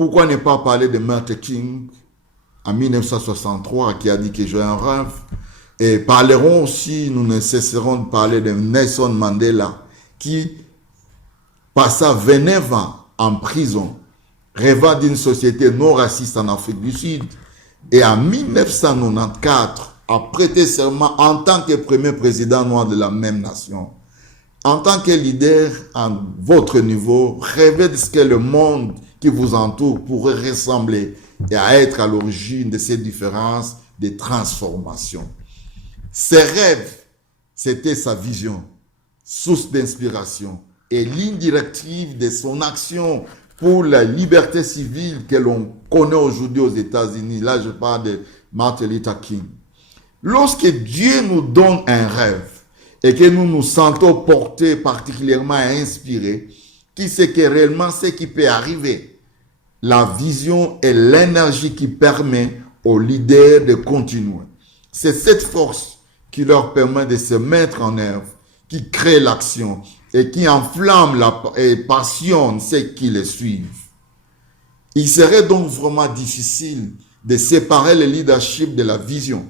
Pourquoi ne pas parler de Martin King en 1963 qui a dit que j'ai un rêve? Et parlerons aussi, nous ne cesserons de parler de Nelson Mandela qui passa 29 ans en prison, rêvant d'une société non raciste en Afrique du Sud. Et en 1994, a prêté serment en tant que premier président noir de la même nation. En tant que leader à votre niveau, rêvez de ce que le monde qui vous entoure pourrait ressembler et à être à l'origine de ces différences, des transformations. Ses rêves, c'était sa vision, source d'inspiration et ligne directive de son action pour la liberté civile que l'on connaît aujourd'hui aux États-Unis. Là, je parle de Martin Luther King. Lorsque Dieu nous donne un rêve et que nous nous sentons portés particulièrement inspirés, qui sait que réellement ce qui peut arriver? La vision est l'énergie qui permet aux leaders de continuer. C'est cette force qui leur permet de se mettre en œuvre, qui crée l'action et qui enflamme et passionne ceux qui les suivent. Il serait donc vraiment difficile de séparer le leadership de la vision,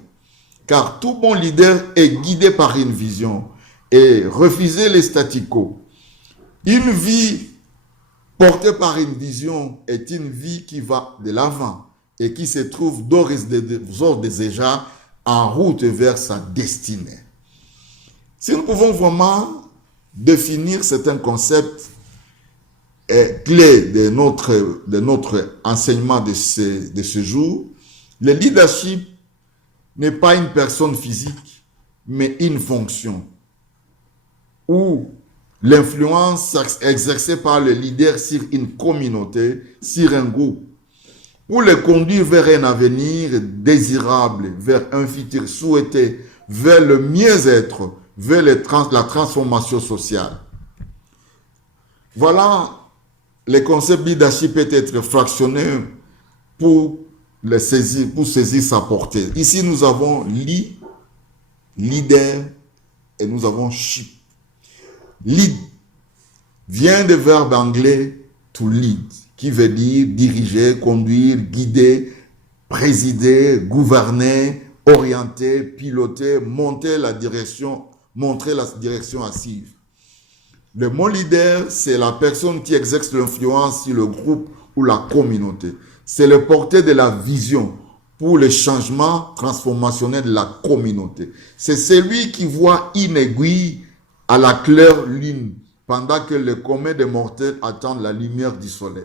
car tout bon leader est guidé par une vision et refuser les statu quo. Une vie portée par une vision est une vie qui va de l'avant et qui se trouve d'ores et déjà en route vers sa destinée. Si nous pouvons vraiment définir certains concepts clés de notre enseignement de ce jour, le leadership n'est pas une personne physique, mais une fonction où l'influence exercée par le leader sur une communauté, sur un groupe, pour les conduire vers un avenir désirable, vers un futur souhaité, vers le mieux-être, vers la transformation sociale. Voilà, le concept leadership peut être fractionné pour saisir sa portée. Ici, nous avons leader et nous avons ship. Lead vient du verbe anglais to lead, qui veut dire diriger, conduire, guider, présider, gouverner, orienter, piloter, montrer la direction à suivre. Le mot leader, c'est la personne qui exerce l'influence sur le groupe ou la communauté. C'est le porteur de la vision pour le changement transformationnel de la communauté. C'est celui qui voit une aiguille à la claire lune pendant que le commun des mortels attend la lumière du soleil.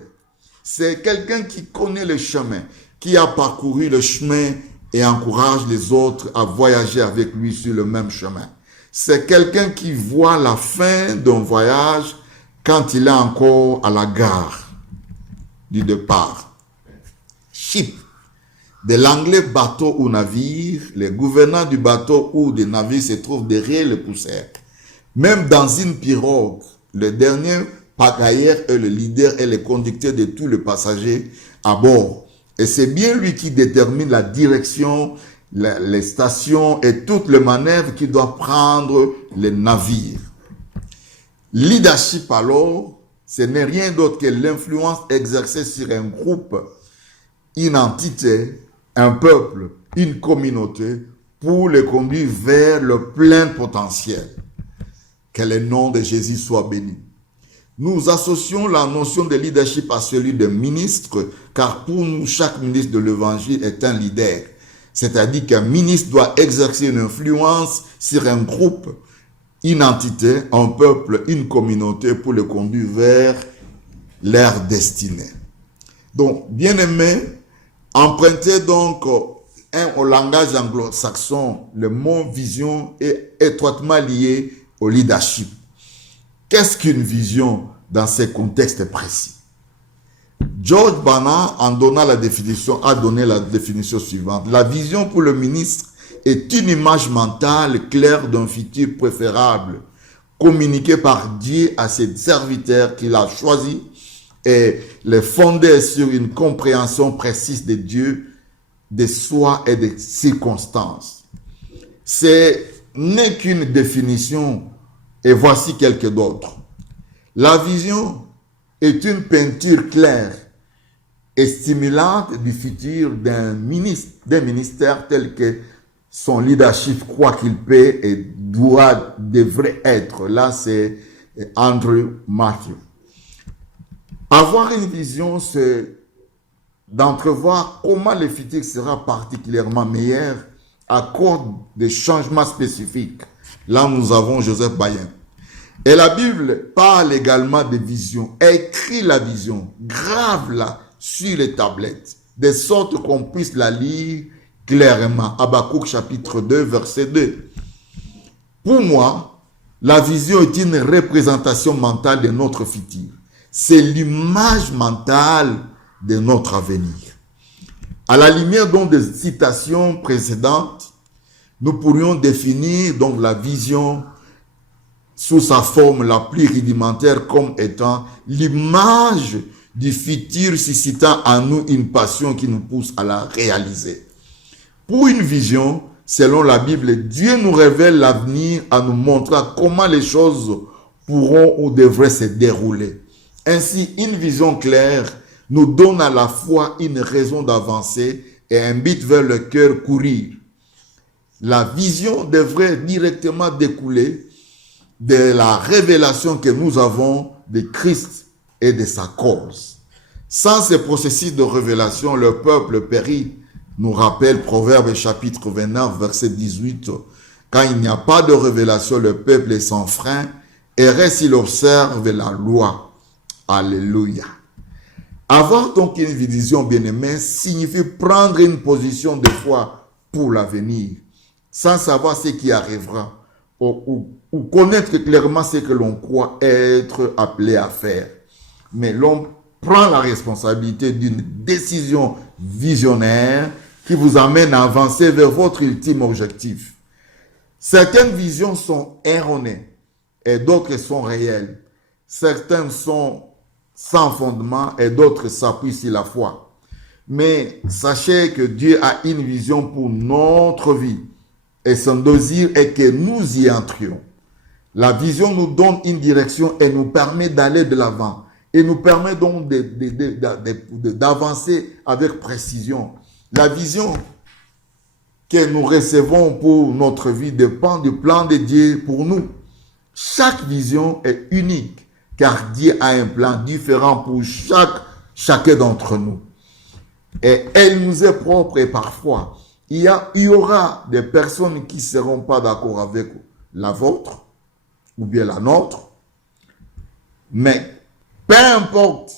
C'est quelqu'un qui connaît le chemin, qui a parcouru le chemin et encourage les autres à voyager avec lui sur le même chemin. C'est quelqu'un qui voit la fin d'un voyage quand il est encore à la gare du départ. Ship, de l'anglais bateau ou navire, les gouvernants du bateau ou des navires se trouvent derrière le poussière. Même dans une pirogue, le dernier pagailleur est le leader et le conducteur de tous les passagers à bord. Et c'est bien lui qui détermine la direction, les stations et toutes les manœuvres qui doivent prendre les navires. Leadership alors, ce n'est rien d'autre que l'influence exercée sur un groupe, une entité, un peuple, une communauté pour les conduire vers le plein potentiel. Que le nom de Jésus soit béni. Nous associons la notion de leadership à celui de ministre, car pour nous, chaque ministre de l'évangile est un leader. C'est-à-dire qu'un ministre doit exercer une influence sur un groupe, une entité, un peuple, une communauté pour le conduire vers leur destinée. Donc, bien-aimés, empruntez donc au langage anglo-saxon, le mot vision est étroitement lié au leadership. Qu'est-ce qu'une vision dans ces contextes précis? George Barna a donné la définition suivante. La vision pour le ministre est une image mentale claire d'un futur préférable, communiquée par Dieu à ses serviteurs qu'il a choisis et les fonder sur une compréhension précise de Dieu, de soi et des circonstances. Ce n'est qu'une définition et voici quelques d'autres. La vision est une peinture claire et stimulante du futur d'un ministère tel que son leadership croit qu'il peut et devrait être. Là, c'est Andrew Matthew. Avoir une vision, c'est d'entrevoir comment le futur sera particulièrement meilleur à cause des changements spécifiques. Là, nous avons Joseph Bayen. Et la Bible parle également de vision, écrit la vision, grave-la sur les tablettes, de sorte qu'on puisse la lire clairement. Habakkuk chapitre 2, verset 2. Pour moi, la vision est une représentation mentale de notre futur. C'est l'image mentale de notre avenir. À la lumière donc des citations précédentes, nous pourrions définir donc la vision sous sa forme la plus rudimentaire comme étant l'image du futur suscitant en nous une passion qui nous pousse à la réaliser. Pour une vision, selon la Bible, Dieu nous révèle l'avenir en nous montrant comment les choses pourront ou devraient se dérouler. Ainsi, une vision claire nous donne à la fois une raison d'avancer et un but vers lequel courir. La vision devrait directement découler de la révélation que nous avons de Christ et de sa cause. Sans ce processus de révélation, le peuple périt, nous rappelle Proverbe chapitre 29, verset 18. Quand il n'y a pas de révélation, le peuple est sans frein et reste s'il observe la loi. Alléluia. Avoir donc une vision bien-aimée signifie prendre une position de foi pour l'avenir, sans savoir ce qui arrivera, ou connaître clairement ce que l'on croit être appelé à faire. Mais l'on prend la responsabilité d'une décision visionnaire qui vous amène à avancer vers votre ultime objectif. Certaines visions sont erronées et d'autres sont réelles. Certaines sont sans fondement et d'autres s'appuient sur la foi. Mais sachez que Dieu a une vision pour notre vie et son désir est que nous y entrions. La vision nous donne une direction et nous permet d'aller de l'avant et nous permet donc d'avancer avec précision. La vision que nous recevons pour notre vie dépend du plan de Dieu pour nous. Chaque vision est unique car Dieu a un plan différent pour chacun d'entre nous. Et elle nous est propre et parfois, il y aura des personnes qui ne seront pas d'accord avec la vôtre ou bien la nôtre. Mais peu importe